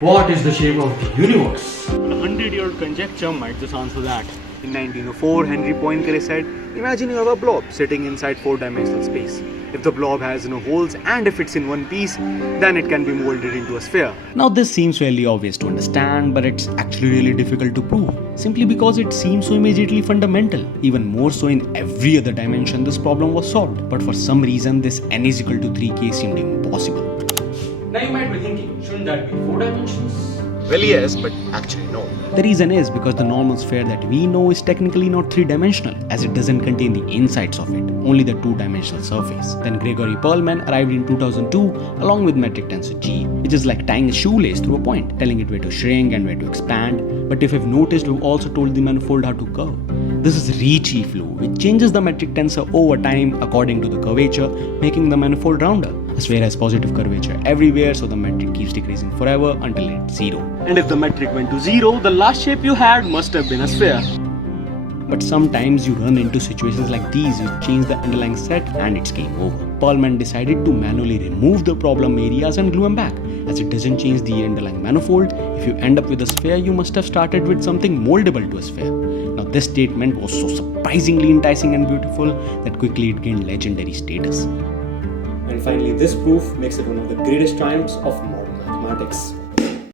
What is the shape of the universe? A 100-year conjecture might just answer that. In 1904, Henry Poincare said, imagine you have a blob sitting inside 4-dimensional space. If the blob has no holes and if it's in one piece, then it can be molded into a sphere. Now this seems fairly obvious to understand, but it's actually really difficult to prove, simply because it seems so immediately fundamental. Even more so in every other dimension this problem was solved, but for some reason this n is equal to 3 case seemed impossible. Now you might be thinking, shouldn't that be 4 dimensions? Well, yes, but actually no. The reason is because the normal sphere that we know is technically not 3-dimensional, as it doesn't contain the insides of it, only the 2-dimensional surface. Then Gregory Perlman arrived in 2002 along with metric tensor G, which is like tying a shoelace through a point, telling it where to shrink and where to expand. But if you've noticed, we've also told the manifold how to curve. This is Ricci Flow, which changes the metric tensor over time according to the curvature, making the manifold rounder. A sphere has positive curvature everywhere, so the metric keeps decreasing forever until it's 0. And if the metric went to 0, the last shape you had must have been a sphere. But sometimes you run into situations like these which change the underlying set and it's game over. Perlman decided to manually remove the problem areas and glue them back. As it doesn't change the underlying manifold, if you end up with a sphere, you must have started with something moldable to a sphere. Now this statement was so surprisingly enticing and beautiful that quickly it gained legendary status. And finally, this proof makes it one of the greatest triumphs of modern mathematics.